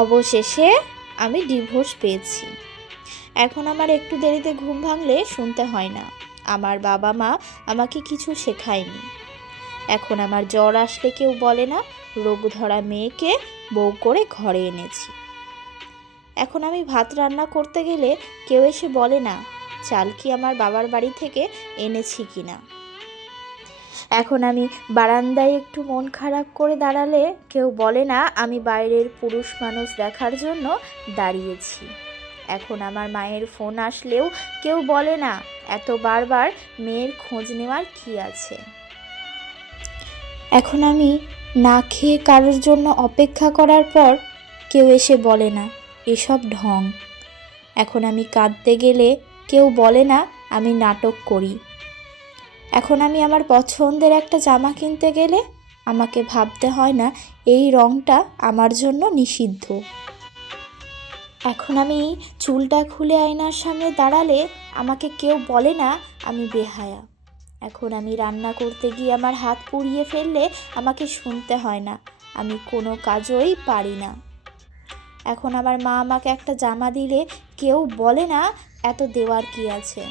অবশেষে আমি ডিভোর্স পেয়েছি। এখন আমার একটু দেরিতে ঘুম ভাঙলে শুনতে হয় না, আমার বাবা মা আমাকে কিছু শেখায়নি। এখন আমার জ্বর আসলে কেউ বলে না রোগ ধরা মেয়েকে বউ করে ঘরে এনেছি। এখন আমি ভাত রান্না করতে গেলে কেউ এসে বলে না চাল কি আমার বাবার বাড়ি থেকে এনেছি কিনা। এখন আমি বারান্দায় একটু মন খারাপ করে দাঁড়ালে কেউ বলে না আমি বাইরের পুরুষ মানুষ দেখার জন্য দাঁড়িয়েছি। এখন আমার মায়ের ফোন আসলেও কেউ বলে না এত বারবার মেয়ের খোঁজ নেওয়ার কি আছে। এখন আমি না খেয়ে কারোর জন্য অপেক্ষা করার পর কেউ এসে বলে না এসব ঢং। এখন আমি কাঁদতে গেলে কেউ বলে না আমি নাটক করি। এখন আমি আমার পছন্দের একটা জামা কিনতে গেলে আমাকে ভাবতে হয় না এই রঙটা আমার জন্য নিষিদ্ধ। এখন আমি চুলটা খুলে আয়নার সামনে দাঁড়ালে আমাকে কেউ বলে না আমি বেহায়া। এখন আমি রান্না করতে গিয়ে আমার হাত পুড়িয়ে ফেললে আমাকে শুনতে হয় না আমি কোনো কাজই পারি না। এখন আমার মা আমাকে একটা জামা দিলে কেউ বলে না এত দেওয়ার কি আছে।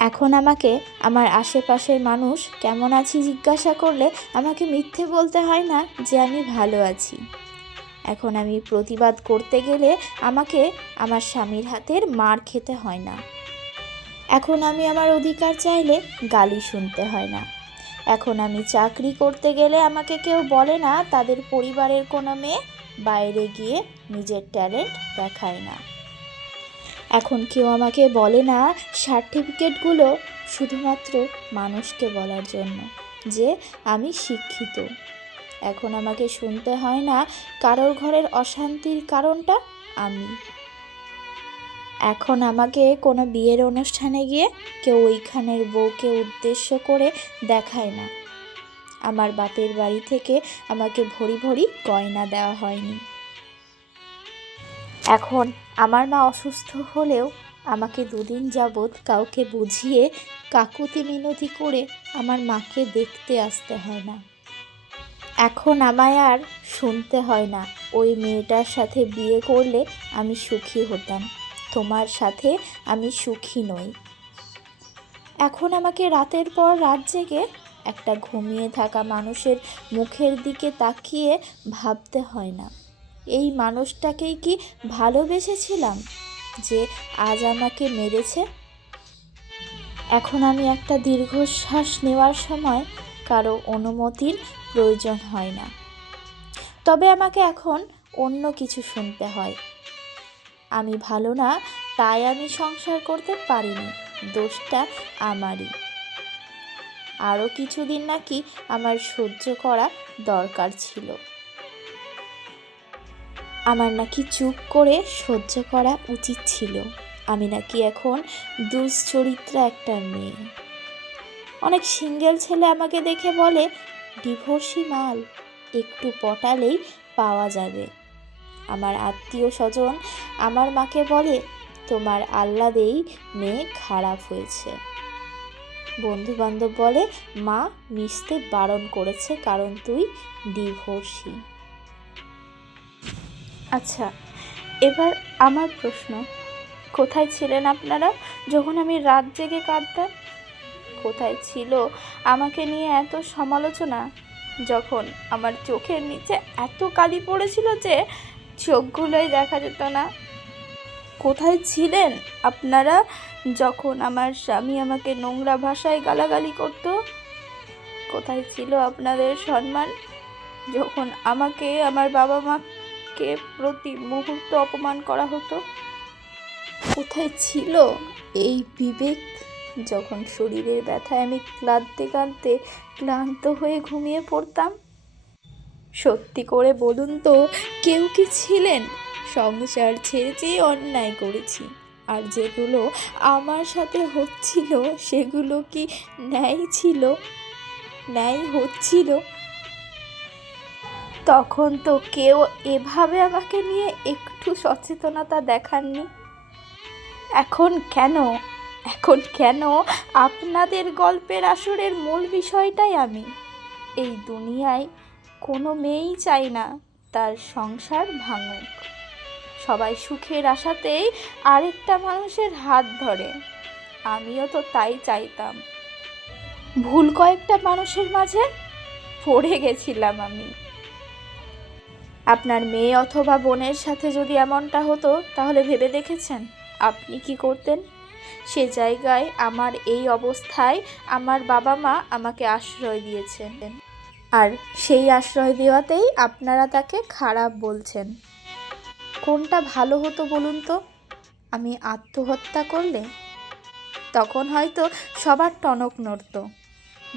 এখন আমাকে আমার আশেপাশের মানুষ কেমন আছি জিজ্ঞাসা করলে আমাকে মিথ্যে বলতে হয় না যে আমি ভালো আছি। এখন আমি প্রতিবাদ করতে গেলে আমাকে আমার স্বামীর হাতের মার খেতে হয় না। এখন আমি আমার অধিকার চাইলে গালি শুনতে হয় না। এখন আমি চাকরি করতে গেলে আমাকে কেউ বলে না তাদের পরিবারের কোনো মেয়ে বাইরে গিয়ে নিজের ট্যালেন্ট দেখায় না। এখন কেউ আমাকে বলে না সার্টিফিকেটগুলো শুধুমাত্র মানুষকে বলার জন্য যে আমি শিক্ষিত। এখন আমাকে শুনতে হয় না কারোর ঘরের অশান্তির কারণটা আমি। এখন আমাকে কোনো বিয়ের অনুষ্ঠানে গিয়ে কেউ ওইখানের বউকে উদ্দেশ্য করে দেখায় না। আমার বাপের বাড়ি থেকে আমাকে ভরি ভরি গয়না দেওয়া হয়নি। এখন আমার মা অসুস্থ হলেও আমাকে দুদিন যাবৎ কাউকে বুঝিয়ে কাকুতি মিনতি করে আমার মাকে দেখতে আসতে হয় না। এখন আমায় আর শুনতে হয় না ওই মেয়েটার সাথে বিয়ে করলে আমি সুখী হতাম, তোমার সাথে আমি সুখী নই। এখন আমাকে রাতের পর রাত জেগে একটা ঘুমিয়ে থাকা মানুষের মুখের দিকে তাকিয়ে ভাবতে হয় না এই মানুষটাকেই কি ভালোবেসেছিলাম যে আজ আমাকে মেরেছে। এখন আমি একটা দীর্ঘশ্বাস নেওয়ার সময় কারো অনুমতির প্রয়োজন হয় না। তবে আমাকে এখন অন্য কিছু শুনতে হয়, আমি ভালো না তাই আমি সংসার করতে পারিনি, দোষটা আমারই। আরও কিছুদিন নাকি আমার সহ্য করা দরকার ছিল, আমার নাকি চুপ করে সহ্য করা উচিত ছিল। আমি নাকি এখন দুশ্চরিত্রা একটা মেয়ে। অনেক সিঙ্গেল ছেলে আমাকে দেখে বলে ডিভোর্সি মাল, একটু পটালেই পাওয়া যাবে। আমার আত্মীয় স্বজন আমার মাকে বলে তোমার আহ্লাদেই মেয়ে খারাপ হয়েছে। বন্ধু বান্ধব বলে মা মিশতে বারণ করেছে কারণ তুই ডিভোর্সি। আচ্ছা, এবার আমার প্রশ্ন, কোথায় ছিলেন আপনারা যখন আমি রাত জেগে কাঁদতাম? কোথায় ছিল আমাকে নিয়ে এত সমালোচনা যখন আমার চোখের নিচে এত কালি পড়েছিল যে চোখগুলোই দেখা যেত না? কোথায় ছিলেন আপনারা যখন আমার স্বামী আমাকে নোংরা ভাষায় গালাগালি করত? কোথায় ছিল আপনাদের সম্মান যখন আমাকে আমার বাবা মাকে প্রতি মুহূর্ত অপমান করা হতো? কোথায় ছিল এই বিবেক যখন শরীরের ব্যথায় আমি কাঁদতে কাঁদতে ক্লান্ত হয়ে ঘুমিয়ে পড়তাম? সত্যি করে বলুন তো, কেউ কি ছিলেন? সংসার ছেড়ে যেয়ে অন্যায় করেছি, আর যেগুলো আমার সাথে হচ্ছিল সেগুলো কি ন্যায় ছিল, ন্যায় হচ্ছিল? তখন তো কেউ এভাবে আমাকে নিয়ে একটু সচেতনতা দেখাননি। এখন কেন আপনাদের গল্পের আসরের মূল বিষয়টাই আমি? এই দুনিয়ায় কোনো মেয়েই চায় না তার সংসার ভাঙুক। সবাই সুখের আশাতেই আরেকটা মানুষের হাত ধরে, আমিও তো তাই চাইতাম। ভুল কয়েকটা মানুষের মাঝে পড়ে গেছিলাম আমি। আপনার মেয়ে অথবা বোনের সাথে যদি এমনটা হতো তাহলে ভেবে দেখেছেন আপনি কি করতেন? সে জায়গায় আমার এই অবস্থায় আমার বাবা মা আমাকে আশ্রয় দিয়েছেন, আর সেই আশ্রয় দেওয়াতেই আপনারা তাকে খারাপ বলছেন। কোনটা ভালো হতো বলুন তো? আমি আত্মহত্যা করলে তখন হয়তো সবার টনক নড়ত,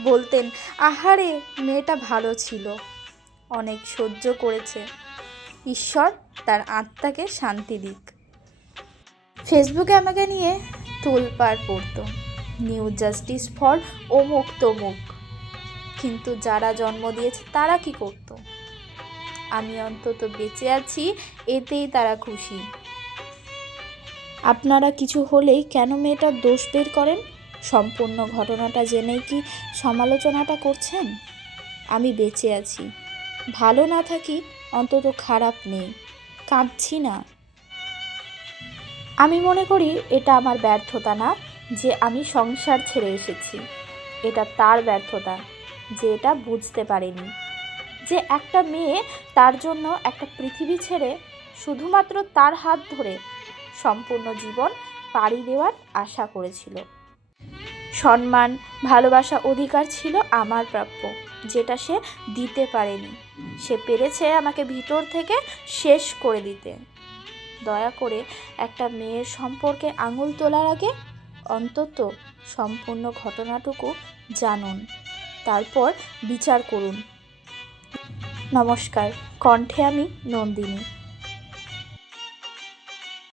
বলতেন আহারে মেয়েটা ভালো ছিল, অনেক সহ্য করেছে, ঈশ্বর তার আত্মাকে শান্তি দিক। ফেসবুকে আমাকে নিয়ে তোলপাড় পড়তো, নিউ জাস্টিস ফর অমুক তমুক। কিন্তু যারা জন্ম দিয়েছে তারা কি করত? আমি অন্তত বেঁচে আছি, এতেই তারা খুশি। আপনারা কিছু হলেই কেন মেয়েটার দোষ বের করেন? সম্পূর্ণ ঘটনাটা জেনেই কি সমালোচনাটা করছেন? আমি বেঁচে আছি, ভালো না থাকি অন্তত খারাপ নেই, কাঁদছি না। আমি মনে করি এটা আমার ব্যর্থতা না যে আমি সংসার ছেড়ে এসেছি, এটা তার ব্যর্থতা যে এটা বুঝতে পারেনি যে একটা মেয়ে তার জন্য একটা পৃথিবী ছেড়ে শুধুমাত্র তার হাত ধরে সম্পূর্ণ জীবন পাড়ি দেওয়ার আশা করেছিল। সম্মান, ভালোবাসা, অধিকার ছিল আমার প্রাপ্য, যেটা সে দিতে পারেনি। সে পেরেছে আমাকে ভিতর থেকে শেষ করে দিতে। দয়া করে একটা মেয়ের সম্পর্কে আঙুল তোলার আগে অন্তত সম্পূর্ণ ঘটনাটুকু জানুন, তারপর বিচার করুন। নমস্কার, কণ্ঠে আমি নন্দিনী।